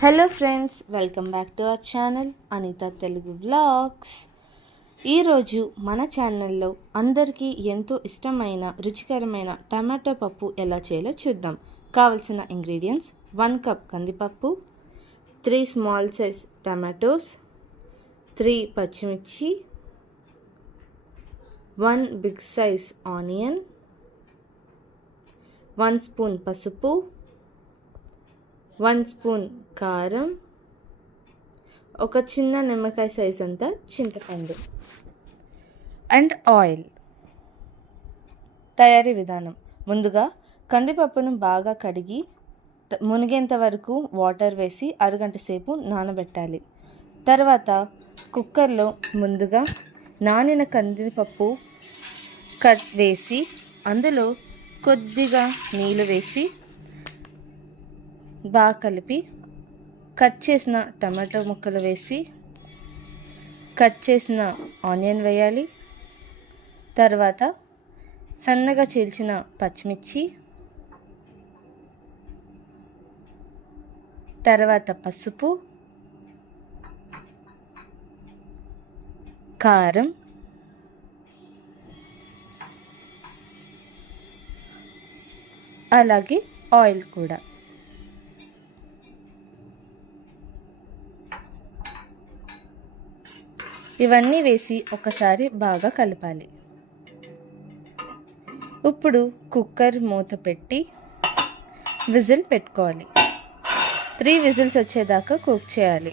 Hello friends welcome back to our channel Anitha Telugu vlogs. ఈరోజు మన ఛానల్లో అందరికీ ఎంతో ఇష్టమైన రుచికరమైన టమాటో పప్పు ఎలా చేయాలో చూద్దాం. కావలసిన ఇంగ్రీడియంట్స్ వన్ కప్ కందిపప్పు three small size tomatoes three పచ్చిమిర్చి one big size onion one spoon పసుపు వన్ స్పూన్ కారం ఒక చిన్న నిమ్మకాయ సైజ్ అంతా చింతపండు అండ్ ఆయిల్. తయారీ విధానం. ముందుగా కందిపప్పును బాగా కడిగి మునిగేంత వరకు వాటర్ వేసి అరగంట సేపు నానబెట్టాలి. తర్వాత కుక్కర్లో ముందుగా నానిన కందిపప్పు కట్ వేసి అందులో కొద్దిగా నీళ్ళు వేసి బాగా కలిపి కట్ చేసిన టమాటో ముక్కలు వేసి కట్ చేసిన ఆనియన్ వేయాలి. తర్వాత సన్నగా చీల్చిన పచ్చిమిర్చి తర్వాత పసుపు కారం అలాగే ఆయిల్ కూడా. ఇవన్నీ వేసి ఒకసారి బాగా కలపాలి. ఇప్పుడు కుక్కర్ మూత పెట్టి విజిల్ పెట్టుకోవాలి. త్రీ విజిల్స్ వచ్చేదాకా కుక్ చేయాలి.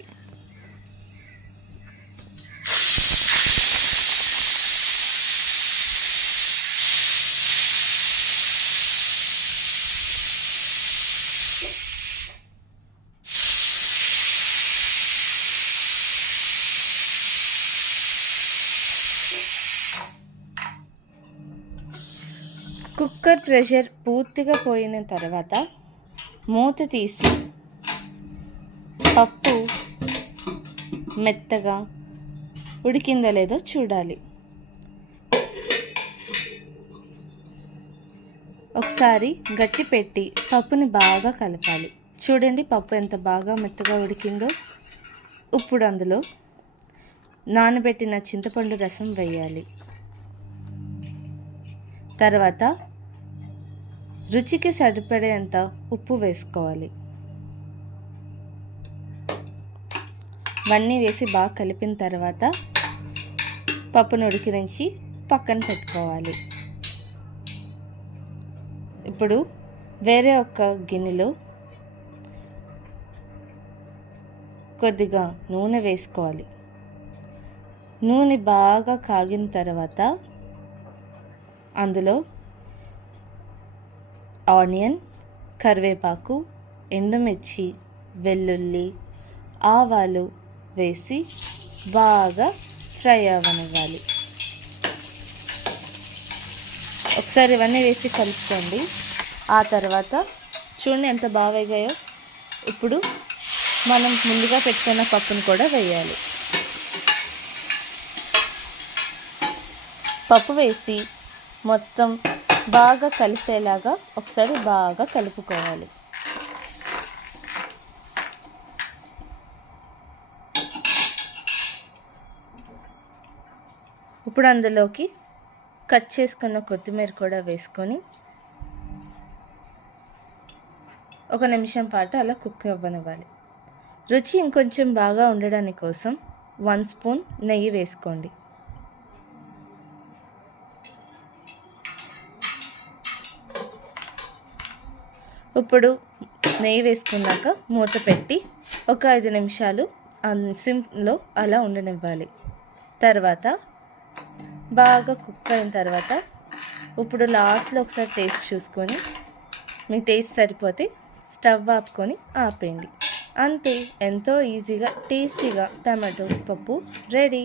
కుక్కర్ ప్రెషర్ పూర్తిగా పోయిన తర్వాత మూత తీసి పప్పు మెత్తగా ఉడికిందో లేదో చూడాలి. ఒకసారి గట్టి పెట్టి పప్పుని బాగా కలపాలి. చూడండి పప్పు ఎంత బాగా మెత్తగా ఉడికిందో. ఇప్పుడు అందులో నానబెట్టిన చింతపండు రసం వేయాలి. తర్వాత రుచికి సరిపడేంత ఉప్పు వేసుకోవాలి. ఇవన్నీ వేసి బాగా కలిపిన తర్వాత పప్పును ఉడికించి పక్కన పెట్టుకోవాలి. ఇప్పుడు వేరే ఒక గిన్నెలో కొద్దిగా నూనె వేసుకోవాలి. నూనె బాగా కాగిన తర్వాత అందులో ఆనియన్ కరివేపాకు ఎండుమిర్చి వెల్లుల్లి ఆవాలు వేసి బాగా ఫ్రై అవ్వనివ్వాలి ఒకసారి ఇవన్నీ వేసి కలుపుకోండి. ఆ తర్వాత చూడండి ఎంత బాగా వేగాయో. ఇప్పుడు మనం ముందుగా పెట్టుకున్న పప్పును కూడా వేయాలి. పప్పు వేసి మొత్తం బాగా కలిసేలాగా ఒకసారి బాగా కలుపుకోవాలి. ఇప్పుడు అందులోకి కట్ చేసుకున్న కొత్తిమీర కూడా వేసుకొని ఒక నిమిషం పాటు అలా కుక్ అవ్వనివ్వాలి. రుచి ఇంకొంచెం బాగా ఉండడానికి కోసం వన్ స్పూన్ నెయ్యి వేసుకోండి. ఇప్పుడు నెయ్యి వేసుకున్నాక మూత పెట్టి ఒక ఐదు నిమిషాలు సిమ్లో అలా ఉండనివ్వాలి. తర్వాత బాగా కుక్ అయిన తర్వాత ఇప్పుడు లాస్ట్లో ఒకసారి టేస్ట్ చూసుకొని మీ టేస్ట్ సరిపోతే స్టవ్ ఆపుకొని ఆపేయండి. అంతే ఎంతో ఈజీగా టేస్టీగా టమాటో పప్పు రెడీ.